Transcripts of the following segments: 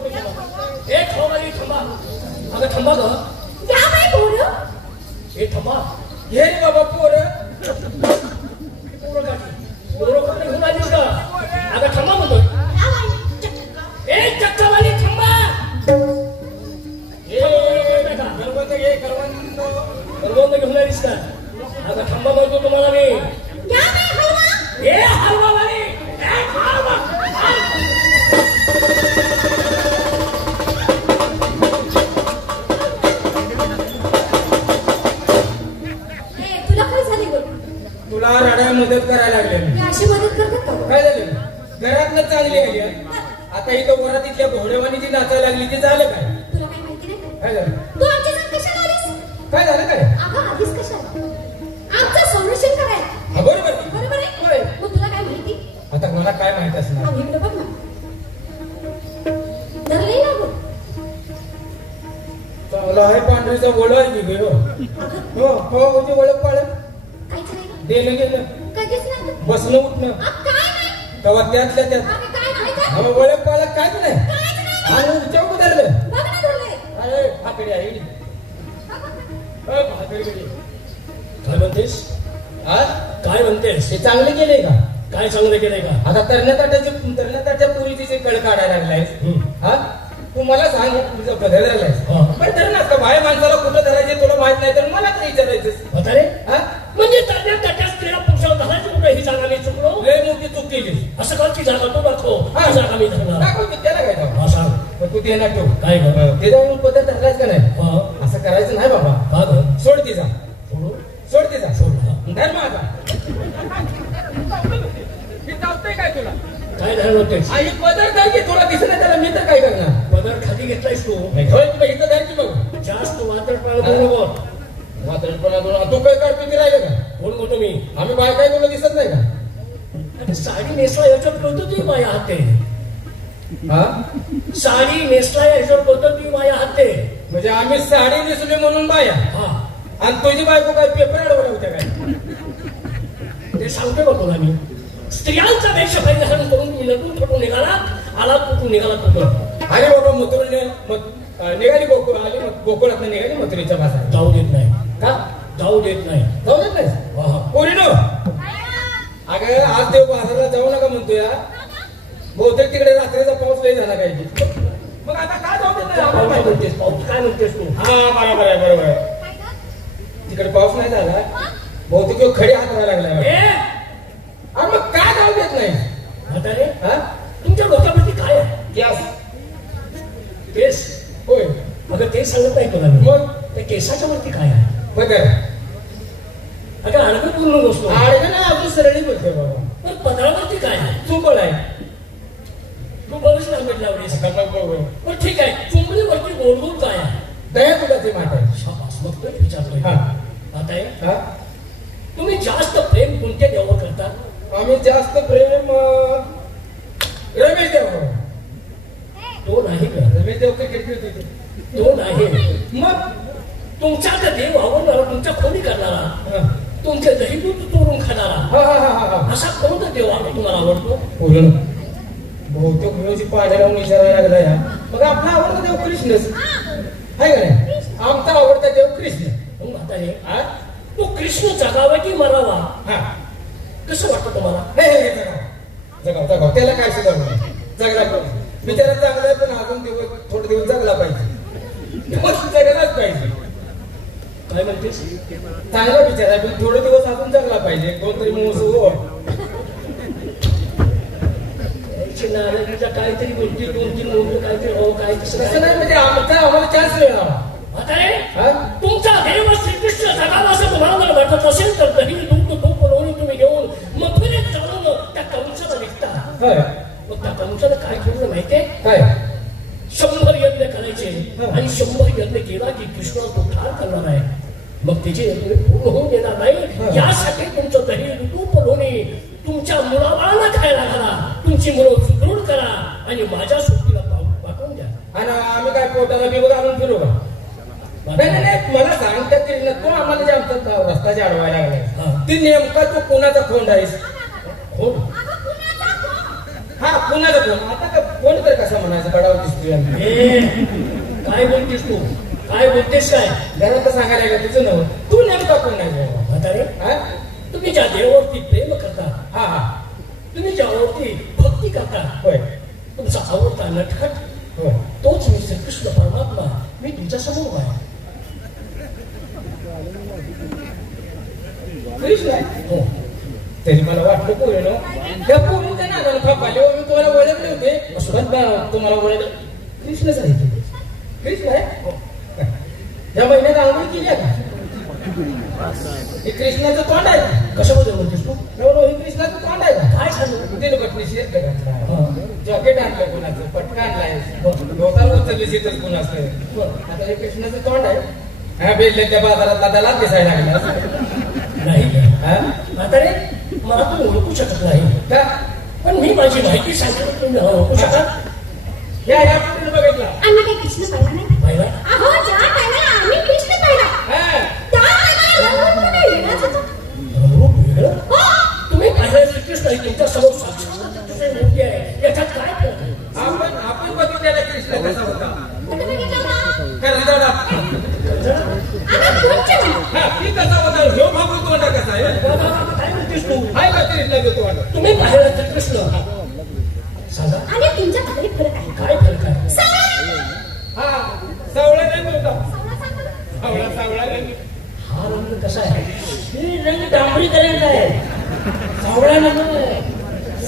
वहिनी थांबा बाई थांबा. अगं थांबा ग. क्या बाई पोरं? हे थांबा. हे रे बाबा पोरं. पोरं का घेऊन आलीस का? अगं थांबा म्हणतोय. ए चक्कावाली थांबा. करवंद घेऊन आलीस का? अगं थांबा म्हणतो तुम्हाला मी. ए हलवा वाली. तुला रडायला मदत करायला लागले. अशी मदत करतात का? काय झालं? घरातनं चांगली आली. आता इथं वरात इथल्या घोडेवानी जी नाचायला लागली ते झालं काय? तुला काय माहिती नाही? काय झालं? तू आमच्या संग कशाला आलीस? काय झालं काय? अगं आलीस कशाला? आमचं संरक्षण करायला. हा बरोबर बरोबर आहे. मग तुला काय माहिती? आता मला काय माहित असणार? इकडे बघ ना. धरले ना गं. चांगला आहे पांढरीचा गोळा आहे की गं. हो हो म्हणजे ओळख पाळत काहीच नाही. देणं गेलं कधीच नाही. बसणं उठणं काय नाही. तेव्हा त्यातल्या त्यात काय नाही का? ओळख पाळत कायच नाही. आणि चौक धरलं. बघ ना धरले. अरे फाकडी आहे. काय म्हणतेस? काय म्हणतेस? हे चांगले केले का? काय चांगलं केलंय का? आता तरण्याताच्या पुरी तिचे कळ काढायला लागलाय. हा तू मला सांग तुझं बदल लागलाय. पण धर ना बाहेर माणसाला कुठं धरायचे तुला माहित नाही तर मला तर विचारायचं. अरे म्हणजे तरण्या स्त्रीला पुरुषाला धरायचं कुठं? ही जागा मी चुकलो. लय मोठी चूक केली. असं कर ती जागा तू दाखव. ती जागा मी धरणार. दाखव त्याला काय दाखव. हा सांग. पण तू ते ना ठेव. काय ग? ते जाऊन पद्धत धरलायच का नाही? असं करायचं नाही बाबा. हा ग. सोड तिचा. सोड तिचा. सोड. धर माझा. काय तुला काय धरण होतेस? आई पदर धर की तुला दिसत नाही त्याला मी तर काय करणार? पदर खाली घेतलायस तू. इथं धर की बघ. जास्त वात्रटपणा बोलू नको. वात्रटपणा तू काय करतो की राहिलं का? कोण बोलतो मी? आम्ही बाय काय तुला दिसत नाही का? साडी नेसला याच्यात बोलतो ती माया हाते. हा साडी नेसला याच्यात बोलतो ती माया हाते. म्हणजे आम्ही साडी नेसली म्हणून बाया. हा आणि तुझी बायको काय पेपर अडवला होत्या काय? ते सांगतो बघ तुला मी. स्त्रियांचा वेश परिधान करून तुम्ही लटून फटून निघाला. आला कुठून निघाला कुठं? अरे बाबा मथुरीने निघाली गोकुळात निघाली मथुरीच्या भाषा. जाऊ देत नाही. का जाऊ देत नाही? जाऊ देत नाही. पोरीनो अगं आज देव बाजारला जाऊ नका म्हणतो या. बहुतेक तिकडे रात्रीचा पाऊस लई झाला काय? मग आता काय जाऊ देत नाही? पाऊस काय म्हणतेस तू? हा बरोबर आहे बरोबर आहे. तिकडे पाऊस नाही झाला. बहुतेक खडी हात व्हायला लागला. अरे मग काय जाऊ देत नाही? म्हातारे हा तुमच्या डोक्यावरती काय आहे? केस. केस होय. अगं ते सांगत नाही तुला मी. मग त्या केसाच्या वरती काय आहे? पदर. अगं आडवे पूर्ण नसतो. आडवे नाही आपण सरळी बोलतोय बाबा. पण पदरावरती काय आहे? चुंबळ आहे. तू बरंच लांबट लावलीस. पण ठीक आहे. चुंबडीवरती गोल गोल काय आहे? दया तुझ्याची माठ आहे. शाबास. मग तो विचारतोय. आता हा तुम्ही जास्त प्रेम कोणत्या देवावर करता? आम्ही जास्त प्रेम रमेश देव. तो नाही का? रमेश देव क्रिकेट खेळतो. तो नाही. मग तुमच्या त्या देव आवडणारा, तुमच्या खोली करणारा, तुमच्या दही दूध चोरून खाणारा, असा कोणता देव तुम्हाला आवडतो? बहुतेक मुलाची पाड्या लावून विचारायला लागला या. मग आपला आवडता देव कृष्णच आहे का नाही? आमचा आवडता देव कृष्ण. मग आता हे तो कृष्ण जगावा की मरावा? कसं वाटतं तुम्हाला? जगाव जगाव. त्याला काय सुधारलं? जगला पाहिजे. बिचारा चांगला आहे पण अजून दिवस थोडे दिवस जगला पाहिजे. जगायलाच पाहिजे. काय म्हणतेस? चांगला विचार आहे पण थोडे दिवस अजून जगला पाहिजे. कोणतरी मोस काहीतरी गोष्टी 2-3 मुलं काहीतरी हो काय तसं नाही. म्हणजे आम्हाला चान्स मिळावा. तुमचा देव श्रीकृष्ण जगावा असं तुम्हाला जर वाटत असेल तर दही दूध तूप लोणी तुम्ही घेऊन मथुरेत जाऊन त्या कंसाला विकता. मग त्या कंसाला काय केलं माहितीये? काय? 100 यज्ञ करायचे आणि 100 यज्ञ केला की कृष्ण तो ठार करणार आहे. मग त्याचे यज्ञ पूर्ण होऊन देणार नाही. यासाठी तुमचं दही तूप लोणी तुमच्या मुलाबाळांना खायला घाला. तुमची मुलं सुदृढ करा आणि माझ्या सुट्टीला पाठवून द्या. आणि आम्ही काय पोटाला बिबत आणून फिरू का? नाही मला सांगतात की तू आम्हाला जे आमचा रस्ता अडवायला लागलाय ती नेमका तू कोणाचा खोंड आहेस? खोंड? हा कुणाचं कोण आता का कोण तर कसं म्हणायचं बडावती स्त्री काय बोलतेस तू काय बोलतेस काय घरात तर सांगायला का तुझं नव तू नेमका कोण नाही म्हातारे हा तुम्ही ज्या देवावरती प्रेम करता हा हा तुम्ही ज्यावरती भक्ती करता होय तुमचा आवडता नटखट होय तोच मी श्रीकृष्ण परमात्मा मी तुमच्या समोर आहे कृष्ण हो तरी मला वाटलं पोरी नो त्या पोरीच्या नादाला फापाले मी तुम्हाला ओळखले होते पण तुम्हाला ओळखलं कृष्णच आहे तुम्ही कृष्ण आहे या महिन्यात आंघोळ केली आहे का हे कृष्णाचं तोंड आहे कशाबद्दल बोलतेस तू हे कृष्णाचं तोंड आहे का काय सांगू ते लोक निषेध जॉकेट आणलं कोणाचं पटका आणलाय लोकांना उचलले शेतच कोण असतं आता हे कृष्णाचं तोंड आहे हा बेल्ल्याच्या बाजारात त्याला दिसायला लागला नाही म्हातारे मला तू ओळखू शकत नाही का पण मी माझी माहिती सांगतो तुम्ही ओळखू शकत या पुढे बघितला आम्ही काही कृष्ण पाहिला नाही पाहिला अहो ज्या टायमाला आम्ही कृष्ण पाहिला त्या टायमाला रंगरूप वेगळाच होता रूप वेगळं हो तुम्ही पाहिलं श्रीकृष्ण आहे तुमच्या समोर साक्षात मूर्ती आहे याच्यात काय फरक आहे आपण बघितलेला कृष्ण कसा होता कुठे बघितला होता कर्नाटकात आम्ही पुढचे हा ती कसा होता ह्यो भागवत वाटा कसा आहे काय म्हणतेस तू हाय का कृष्ण देतो वाटा तुम्ही पाहिलं श्रीकृष्ण सांगा आणि तुमच्या खाली फरक आहे काय फरक आहे सांगा हा सावळा रंग होता सावळा सावळा रंग हा रंग कसा आहे ही रंग डांबरीकरण आहे सावळा रंग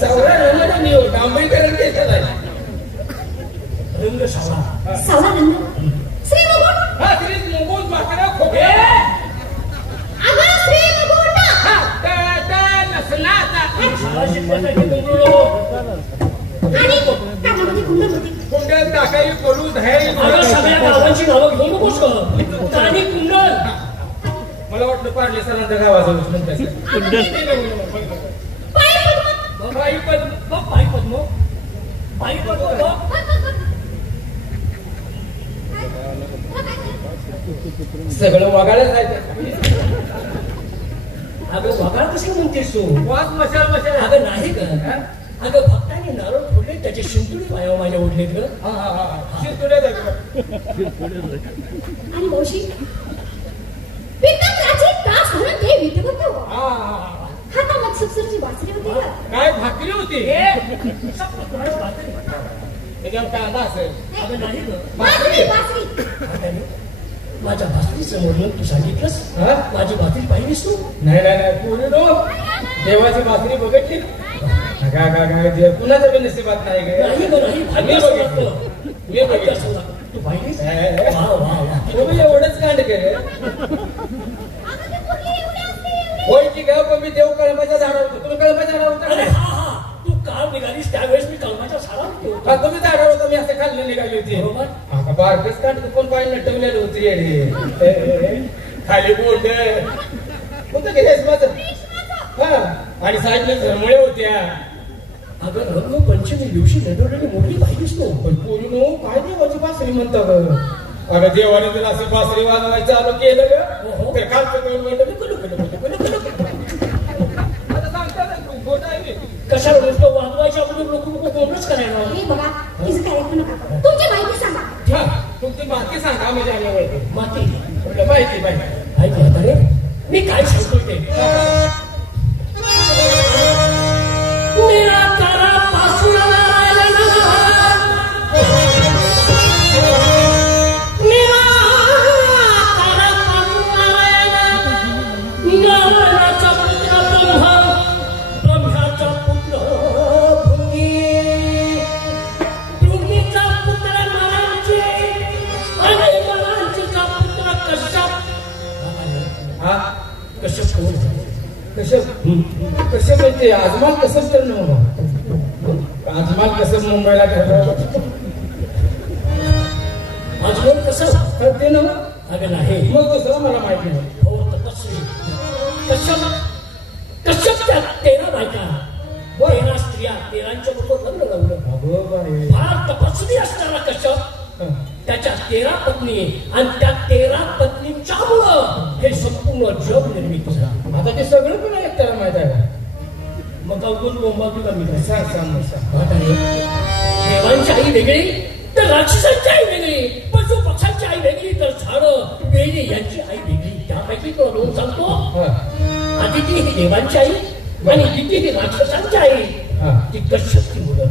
सावळा रंग नाही हो डांबरीकरण केलेला आहे रंग सावळा सावळा रंग श्री मुकुट हा श्री मुकुट माकडा खोके आम्हा श्री मुकुट हा टा नसनाचा आणि कानामध्ये कुंडल होती कुंडल टाकाई पडू धाई मला सगळ्या गावांची नावं घेऊ नकोस का कानी कुंडल मला वाटलं पाडले सरांच्या गावाजवळ म्हणतात पाय पद्म पायी पद्म पायी पद्म पायी पद्म सगळं वगाळच आहे अगं वगाळ कसं म्हणतेस तू वास मशाल मशाल अगं नाही का अगं भक्तांनी नारळ फोडले त्याचे शिंतुडी पायावर माझ्या ओढलेत ग आणि मावशी पितत्राची तास म्हणून ते विठवत हातामध्ये सबसरची वासरी होती का काय भाकरी होती त्याच्यावर कांदा असेल अगं नाही ग वासरी वासरी माझ्या भाकरीचं वर्णन तू सांगितलंस माझी भाकरी पाहिलीस तू नाही पुरी नो देवाची भाकरी बघितली कुणाचं बी नशिबात नाही नाही ग नाही भाग्य तू पाहिलीस वा वा वा तुम्ही एवढंच कांड केलं होय की गाव पण मी देव कळंबाच्या झाडावर होतो तुम्ही कळंबाच्या झाडावर अरे होता हा हा तू काल निघालीस त्यावेळेस मी कलमाच्या सारावरती होतो हा तुम्ही झाडावर होता मी असं खाल्लं निघाली होती बरोबर आता बारकच कांड कोण पाहिजे नटवलेलं होती येडे खाली बोंड कोणतं घेस माझं हा आणि साईडला झरमुळे होत्या अगं रंगपंचमी दिवशी नटवलेली मुरली पाहिलीस तू पण पोरी नो काय देवाची बासरी म्हणता ग अगं देवाने जर असं बासरी वाजवायचं आलं केलं ग तर कालचं दोन आता सांगता ना गोट आहे कशाला नुसतं वाजवायच्या अगोदर लोक कोणच करायला हे बघा तिचं कार्यक्रम नका तुमची माहिती सांगा हा तुमची माहिती सांगा म्हणजे आम्ही ओळखतो माती म्हटलं माहिती ऐक म्हातारे मी काय सांगतोय ते निराकारापासून कसं माहिती आजमाल कसं तर आजमाल कसं मुंबईला ठरलं आजवर कसं ते ना अगं नाही मग दुसरं मला माहिती नाही हो तपस्वी कश्यप त्या 13 बायका 13 स्त्रिया 13च्या बरोबर लग्न लावलं फार तपस्वी असणारा कश्यप त्याच्या 13 पत्नी आणि त्या 13 पत्नींच्यामुळं हे संपूर्ण जग निर्मित झालं आता ते सगळं पण एकट्याला माहित आहे मग अवघड बोंबा तुला मी काय सांग देवांची आई वेगळी तर राक्षसांची आई वेगळी, पशु पक्ष्यांची आई वेगळी तर झाडं वेली यांची आई वेगळी. त्यापैकी तुला दोन सांगतो. आदिती ही देवांची आई आणि दिती ही राक्षसांची आई. ती कश्यपची मुलं.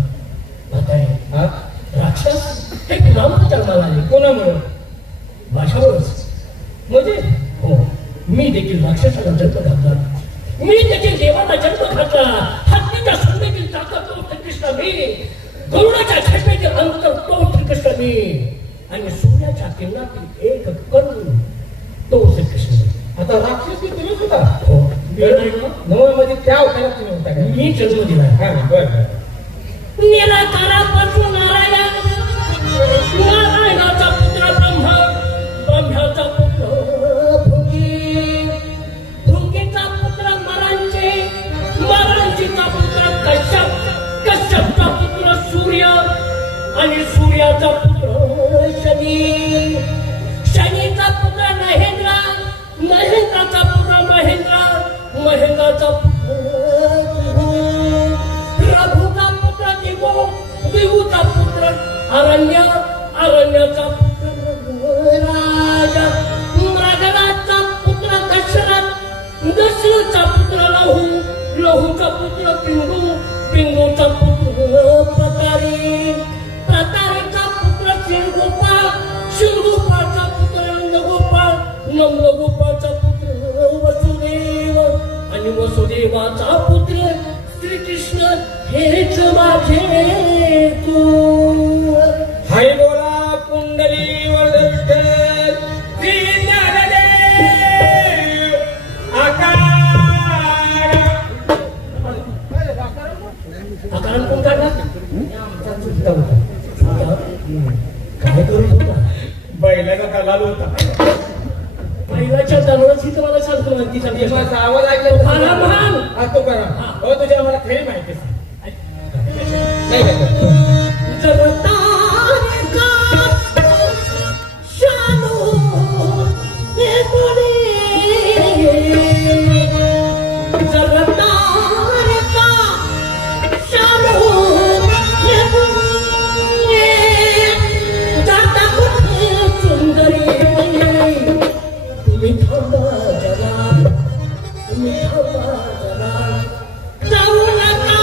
आता राक्षस हे कुणामुळे जन्माला आले? कोणामुळे? माझ्यावरच. म्हणजे हो, मी देखील राक्षसाला जन्म घातला, मी देखील देवाला जन्म घातला. हत्तीच्या सुंदरीतील ताकद तो श्रीकृष्ण मी, गरुडाच्या छापेतील अंतर तो श्रीकृष्ण मी, आणि सूर्याच्या किरणातील एक कण तो श्रीकृष्ण. आता राक्षस तुम्हीच होता? हो. मध्ये त्या अवतारात तुम्ही होता का? मी जन्म दिला. बरं. निराकारापासून नारायण, नारायणाचा पुत्र ब्रह्मा, ब्रह्म्याचा पुत्र भृगी, भृगीचा पुत्र मरांचे, मरांचीचा पुत्र कश्यप, कश्यपचा पुत्र सूर्य, आणि सूर्याचा पुत्र शनी, शनीचा पुत्र महेंद्र, महेंद्राचा पुत्र महेंद्र, महेंद्राचा पुत्र रघुचा पुत्र दिगो, दिगूचा पुत्र अरण्य, अरण्याचा पुत्र राजा, राजराजचा पुत्र दशरथ, दशरथचा पुत्र लहू, लहूचा पुत्र पिंगू, पिंगूचा पुत्र प्रतारी, प्रतारीचा पुत्र शिरगोपाळ, शिरगोपाळचा पुत्र नंदगोपाळ, नंदगोपाळचा पुत्र वसुदेव, आणि वसुदेवाचा पुत्र श्रीकृष्ण. हेच माझे तू. हाय बोला कुंडली वरदष्ट श्री ज्ञानदेव आकार. आकारण कोण काढला? काय करत होता? बैलाचा दलाल होता. बैलाच्या दरवाजी तुम्हाला सांगतो माहिती सांगते. माझा आवाज ऐकला मला महान तो करा. हो, तुझ्या आम्हाला खरी माहिती नाही काय जाऊ नका.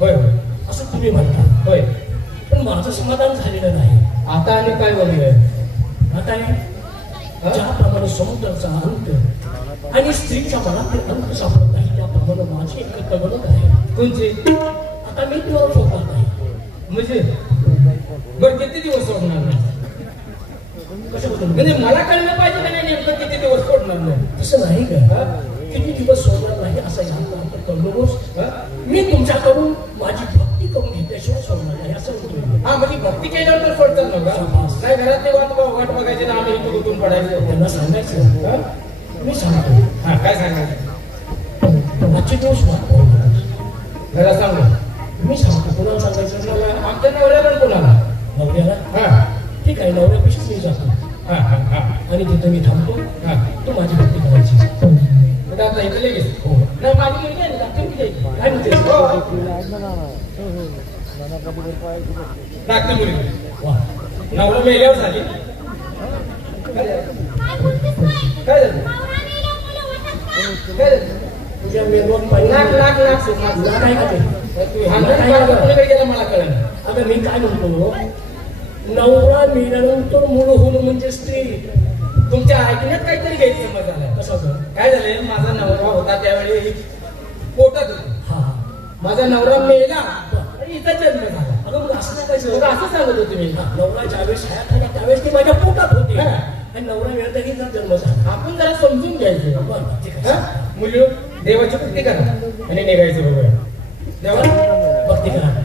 होय होय असं तुम्ही म्हणता. होय. पण माझं समाधान झालेलं नाही. आता आणि काय बोलूया आता हे ज्याप्रमाणे समुद्राचा अंत आणि स्त्रीच्या मनातील अंत सापडत नाही त्याप्रमाणे माझी एक तगणक आहे. कोणची? आता मी तुला सोडणार नाही. म्हणजे बरं किती दिवस सोडणार नाही? कशाबद्दल? म्हणजे मला कळलं पाहिजे का नाही नेमकं किती दिवस सोडणार नाही? तसं नाही का? किती दिवस सोडणार नाही असं सांगतो कळलोस. मी तुमच्याकडून माझी भक्ती करून घेतल्याशिवाय सोडणार नाही असं म्हणतो. हा म्हणजे भक्ती केल्यावर तर सोडतात ना का? नाही घरात ते वाट बघायचे ना आम्ही इथं गुतून पडायचं. त्यांना सांगायचं. मी सांगतो. हा काय सांगायचं? आजचे दिवस वाट घरात सांगू. मी सांगतो. कोणाला सांगायचं? आमच्या नवऱ्याला कोणाला? नवऱ्याला. हा ठीक आहे. नवऱ्यापेक्षा मी जातो आणि तिथं मी थांबतो. तू माझी भक्ती करायची. आता इथं लगेच. हो नाही माझी मुलगी आहे ना काय म्हणते? धाकटी मुलगी. वा नवरा मेल्यावर झाली. काय झालं? काय झालं? तुझ्या मेलवर पाहिजे काय का ते गेला मला कळलं. आता मी काय म्हणतो नवरा मेल्यानंतर मूळ होणं म्हणजे स्त्री. तुमच्या ऐकण्यात काहीतरी गैरसमज झाला. कसं काय झालंय माझा नवरा होता त्यावेळी पोटात होतो. हा माझा नवरा मेला आणि इथं जन्म झाला. अगं मग असं सांगायचं. असं सांगत होते मी. नवरा ज्यावेळेस हयात आला त्यावेळेस ती माझ्या पोटात होती आणि नवरा वेळ तरी जन्म झाला. आपण जरा समजून घ्यायचं. बरं ठीक आहे. मुली देवाची भक्ती करा आणि निघायचं बघूया. देवा भक्ती करा.